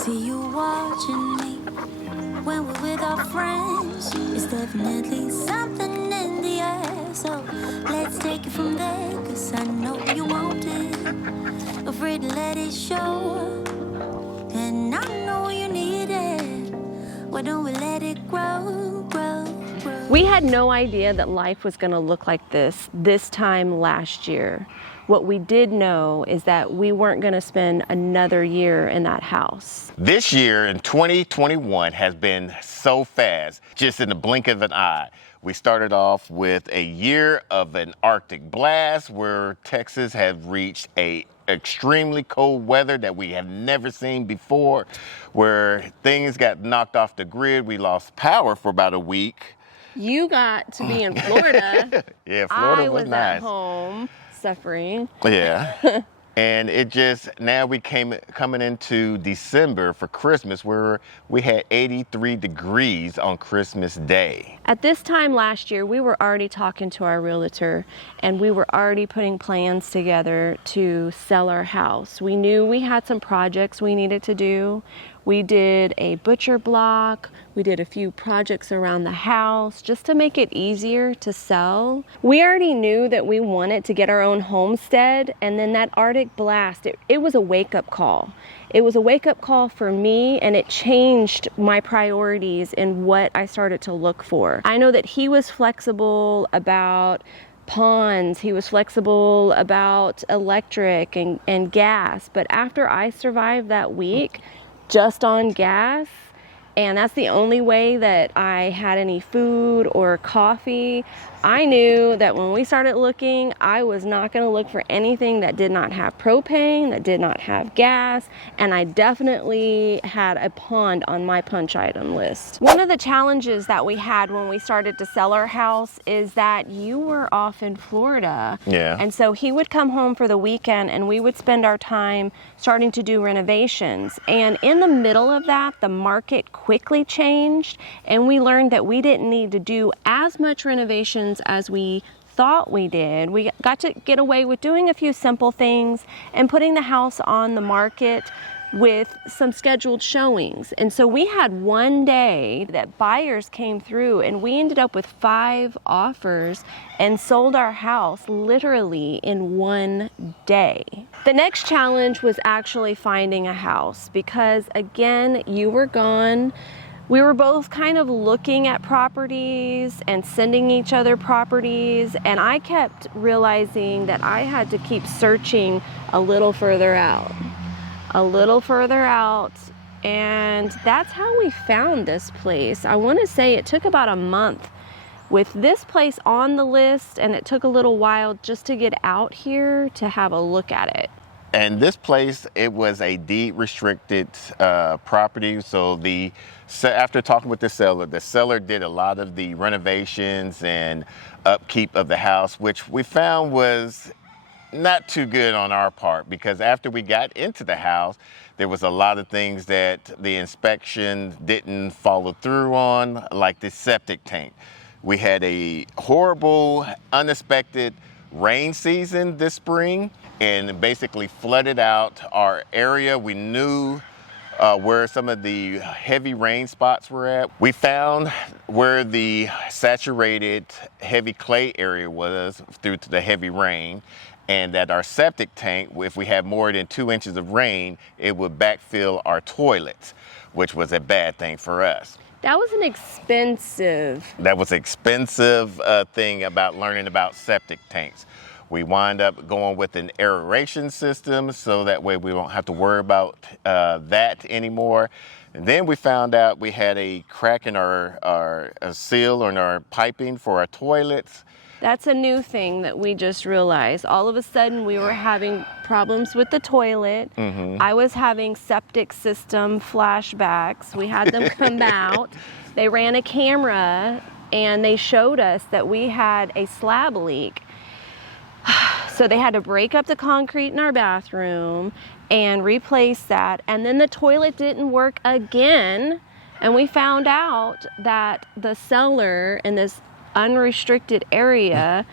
see you watching me when we're with our friends. It's definitely something in the air. So let's take it from there, 'cause I know you want it. Afraid to let it show. And I know you need it. Why don't we let it grow, grow, grow? We had no idea that life was going to look like this time last year. What we did know is that we weren't going to spend another year in that house. This year in 2021 has been so fast, just in the blink of an eye. We started off with a year of an Arctic blast where Texas had reached a extremely cold weather that we have never seen before, where things got knocked off the grid. We lost power for about a week. You got to be in Florida. Yeah, Florida was nice. I was at home suffering. Yeah. And it just, now we coming into December for Christmas, where we had 83 degrees on Christmas Day. At this time last year, we were already talking to our realtor, and we were already putting plans together to sell our house. We knew we had some projects we needed to do. We did a butcher block. We did a few projects around the house just to make it easier to sell. We already knew that we wanted to get our own homestead, and then that Arctic blast, it was a wake-up call. It was a wake-up call for me, and it changed my priorities in what I started to look for. I know that he was flexible about ponds, he was flexible about electric and gas, but after I survived that week just on gas, and that's the only way that I had any food or coffee, I knew that when we started looking, I was not going to look for anything that did not have propane, that did not have gas, and I definitely had a pond on my punch item list. One of the challenges that we had when we started to sell our house is that you were off in Florida. Yeah. And so he would come home for the weekend, and we would spend our time starting to do renovations. And in the middle of that, the market quickly changed, and we learned that we didn't need to do as much renovations as we thought we did. We got to get away with doing a few simple things and putting the house on the market with some scheduled showings. And so we had one day that buyers came through, and we ended up with 5 offers and sold our house literally in one day. The next challenge was actually finding a house, because again, you were gone. We were both kind of looking at properties and sending each other properties, and I kept realizing that I had to keep searching a little further out, and that's how we found this place. I want to say it took about a month with this place on the list, and it took a little while just to get out here to have a look at it. And this place, it was a deed restricted property. So after talking with the seller did a lot of the renovations and upkeep of the house, which we found was not too good on our part, because after we got into the house, there was a lot of things that the inspection didn't follow through on, like the septic tank. We had a horrible, unexpected rain season this spring, and basically flooded out our area. We knew where some of the heavy rain spots were at. We found where the saturated heavy clay area was due to the heavy rain, and that our septic tank, if we had more than 2 inches of rain, it would backfill our toilets, which was a bad thing for us. That was an expensive thing about learning about septic tanks. We wind up going with an aeration system, so that way we don't have to worry about that anymore. And then we found out we had a crack in our seal on our piping for our toilets. That's a new thing that we just realized. All of a sudden, we were having problems with the toilet. Mm-hmm. I was having septic system flashbacks. We had them come out. They ran a camera, and they showed us that we had a slab leak. So they had to break up the concrete in our bathroom and replace that. And then the toilet didn't work again. And we found out that the seller in this unrestricted area,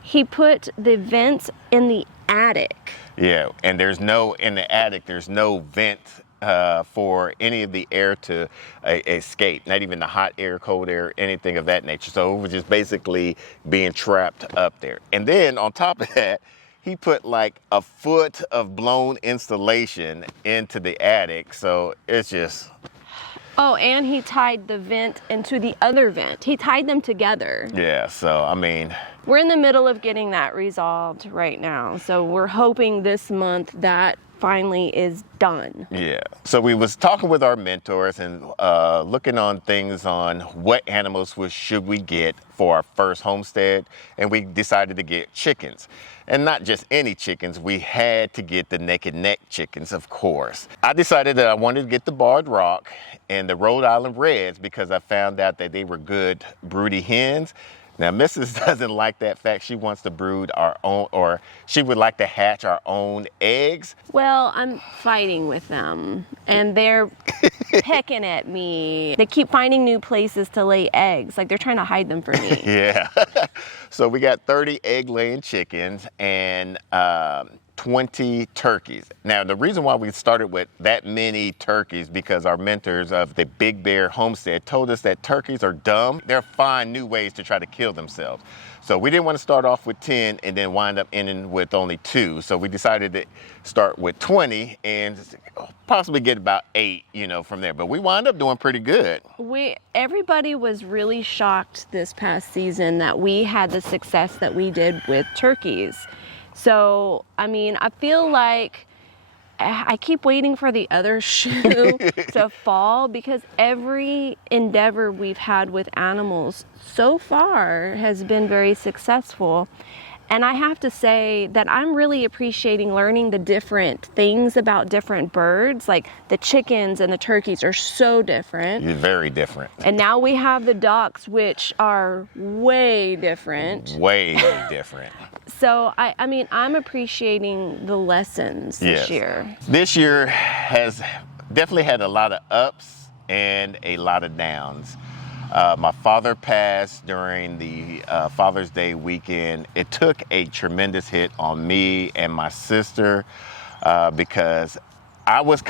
he put the vents in the attic. Yeah, and in the attic, there's no vent for any of the air to escape, not even the hot air, cold air, anything of that nature. So it was just basically being trapped up there. And then on top of that, he put like a foot of blown insulation into the attic. So it's just... Oh, and he tied the vent into the other vent. He tied them together. Yeah, so I mean... We're in the middle of getting that resolved right now. So we're hoping this month that finally is done. Yeah. So we was talking with our mentors and looking on things on what animals should we get for our first homestead, and we decided to get chickens. And not just any chickens, we had to get the naked neck chickens, of course. I decided that I wanted to get the Barred Rock and the Rhode Island Reds because I found out that they were good broody hens. Now, Mrs. doesn't like that fact. She wants to brood our own, or she would like to hatch our own eggs. Well, I'm fighting with them, and they're pecking at me. They keep finding new places to lay eggs, like they're trying to hide them from me. Yeah. So we got 30 egg-laying chickens and 20 turkeys. Now, the reason why we started with that many turkeys because our mentors of the Big Bear Homestead told us that turkeys are dumb. They'll find new ways to try to kill themselves. So we didn't want to start off with 10 and then wind up ending with only 2. So we decided to start with 20 and possibly get about 8, from there. But we wound up doing pretty good. Everybody was really shocked this past season that we had the success that we did with turkeys. So, I mean, I feel like I keep waiting for the other shoe to fall because every endeavor we've had with animals so far has been very successful. And I have to say that I'm really appreciating learning the different things about different birds. Like the chickens and the turkeys are so different. Very different. And now we have the ducks, which are way different. Way different. So, I mean, I'm appreciating the lessons this year. This year has definitely had a lot of ups and a lot of downs. My father passed during the Father's Day weekend. It took a tremendous hit on me and my sister because I was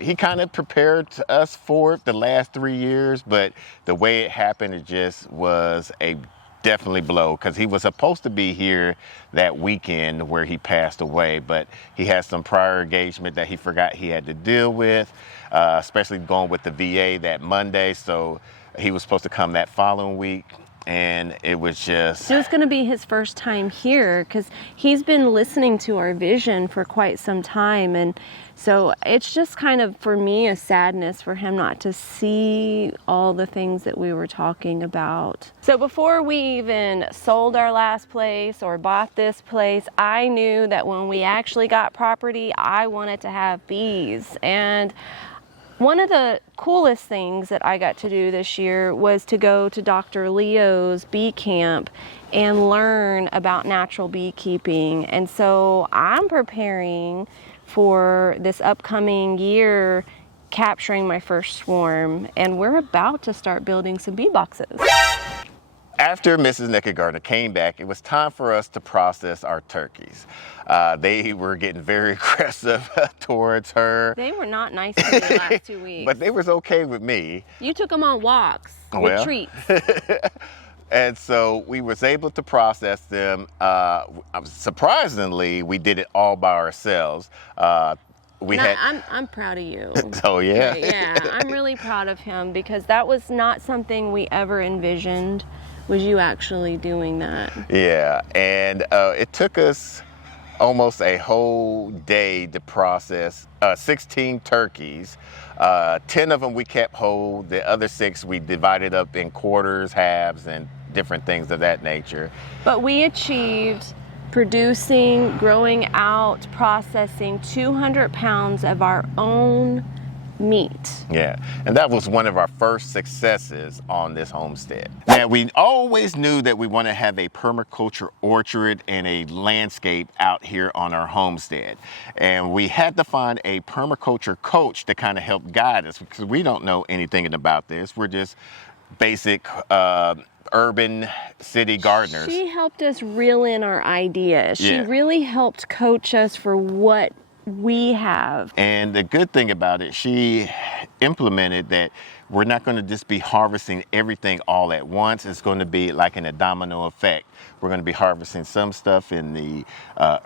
he kind of prepared us for it the last 3 years, but the way it happened, it just was a definitely blow because he was supposed to be here that weekend where he passed away, but he had some prior engagement that he forgot he had to deal with, especially going with the VA that Monday. So he was supposed to come that following week, and it was just... It was going to be his first time here because he's been listening to our vision for quite some time, and so it's just kind of, for me, a sadness for him not to see all the things that we were talking about. So before we even sold our last place or bought this place, I knew that when we actually got property, I wanted to have bees. And one of the coolest things that I got to do this year was to go to Dr. Leo's bee camp and learn about natural beekeeping. And so I'm preparing for this upcoming year, capturing my first swarm, and we're about to start building some bee boxes. After Mrs. Naked Gardener came back, it was time for us to process our turkeys. They were getting very aggressive towards her. They were not nice to me the last 2 weeks. But they was okay with me. You took them on walks with treats. And so we was able to process them. Surprisingly, we did it all by ourselves. I'm proud of you. Oh, yeah? Yeah, I'm really proud of him because that was not something we ever envisioned, was you actually doing that. Yeah, and it took us almost a whole day to process 16 turkeys. 10 of them we kept whole. The other 6 we divided up in quarters, halves, and different things of that nature. But we achieved producing, growing out, processing 200 pounds of our own meat. Yeah, and that was one of our first successes on this homestead. Now, we always knew that we want to have a permaculture orchard and a landscape out here on our homestead. And we had to find a permaculture coach to kind of help guide us because we don't know anything about this. We're just basic urban city gardeners. She helped us reel in our ideas. She Yeah. really helped coach us for what we have. And the good thing about it, she implemented that we're not going to just be harvesting everything all at once. It's going to be like in a domino effect. We're going to be harvesting some stuff in the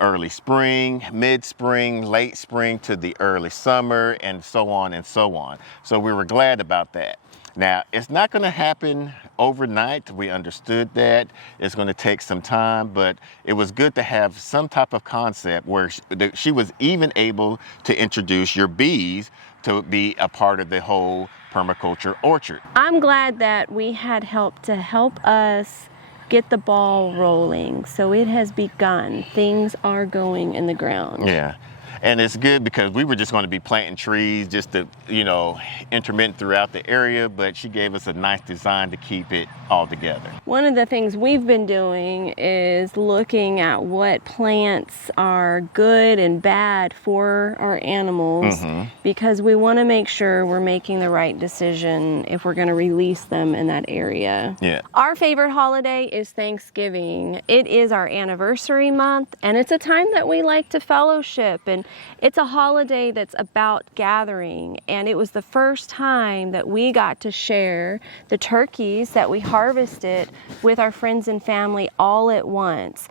early spring, mid-spring, late spring to the early summer, and so on and so on. So we were glad about that. Now, it's not going to happen overnight. We understood that. It's going to take some time, but it was good to have some type of concept where she was even able to introduce your bees to be a part of the whole permaculture orchard. I'm glad that we had help to help us get the ball rolling. So it has begun. Things are going in the ground. Yeah. And it's good because we were just going to be planting trees just to, intermittent throughout the area, but she gave us a nice design to keep it all together. One of the things we've been doing is looking at what plants are good and bad for our animals, because we want to make sure we're making the right decision if we're going to release them in that area. Yeah. Our favorite holiday is Thanksgiving. It is our anniversary month, and it's a time that we like to fellowship, and it's a holiday that's about gathering. And it was the first time that we got to share the turkeys that we harvested with our friends and family all at once.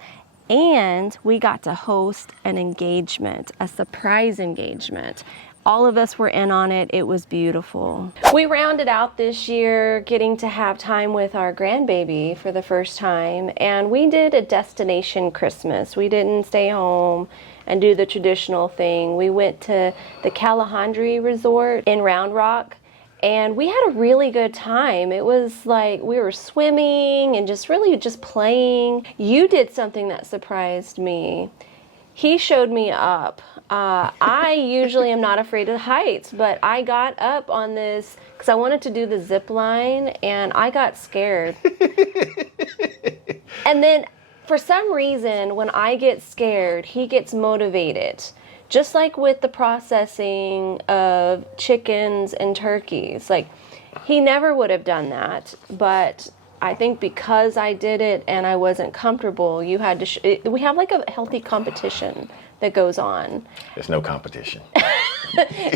And we got to host an engagement, a surprise engagement. All of us were in on it. It was beautiful. We rounded out this year getting to have time with our grandbaby for the first time, and we did a destination Christmas. We didn't stay home and do the traditional thing. We went to the Kalahari Resort in Round Rock, and we had a really good time. It was like we were swimming and just playing. You did something that surprised me. He showed me up. I usually am not afraid of heights, but I got up on this because I wanted to do the zip line, and I got scared. And then for some reason, when I get scared, he gets motivated. Just like with the processing of chickens and turkeys. Like, he never would have done that, but I think because I did it and I wasn't comfortable, you had to we have like a healthy competition that goes on. There's no competition.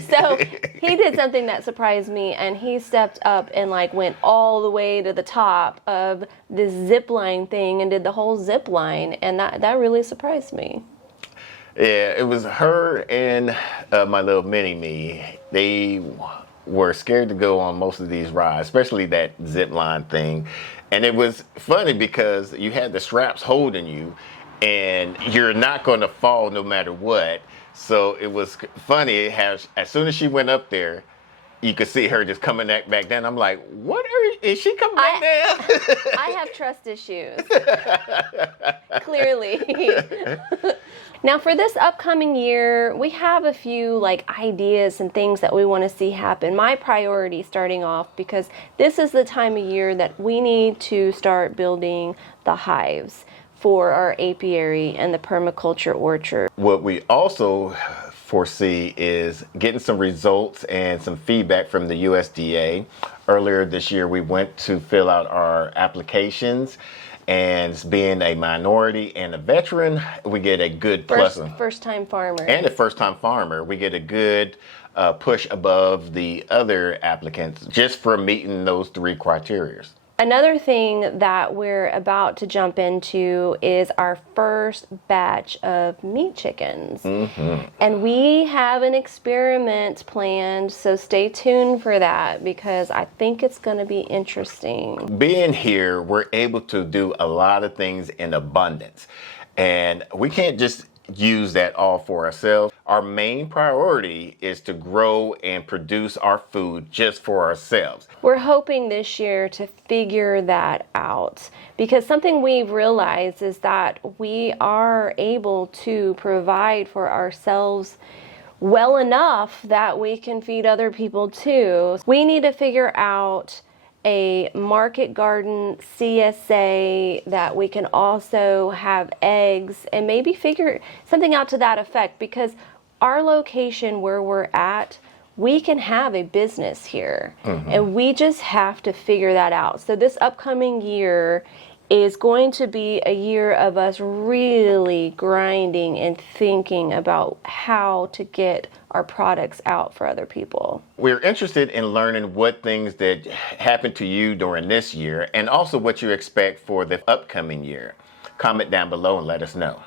So he did something that surprised me, and he stepped up and like went all the way to the top of this zip line thing and did the whole zip line, and that really surprised me. Yeah, it was her and my little mini-me. They were scared to go on most of these rides, especially that zip line thing. And it was funny because you had the straps holding you, and you're not going to fall no matter what. So it was funny how as soon as she went up there, you could see her just coming back down. I'm like, is she coming back down? I have trust issues. Clearly. Now for this upcoming year, we have a few like ideas and things that we want to see happen. My priority starting off, because this is the time of year that we need to start building the hives for our apiary and the permaculture orchard. What we also foresee is getting some results and some feedback from the USDA. Earlier this year, we went to fill out our applications, and being a minority and a veteran, we get a good plus. First-time farmer. And a first-time farmer, we get a good push above the other applicants just for meeting those 3 criteria. Another thing that we're about to jump into is our first batch of meat chickens. And we have an experiment planned, so stay tuned for that because I think it's going to be interesting. Being here, we're able to do a lot of things in abundance. And we can't just use that all for ourselves. Our main priority is to grow and produce our food just for ourselves. We're hoping this year to figure that out, because something we've realized is that we are able to provide for ourselves well enough that we can feed other people too. We need to figure out a market garden CSA that we can also have eggs, and maybe figure something out to that effect, because our location where we're at, we can have a business here, and we just have to figure that out. So this upcoming year is going to be a year of us really grinding and thinking about how to get our products out for other people. We're interested in learning what things that happened to you during this year and also what you expect for the upcoming year. Comment down below and let us know.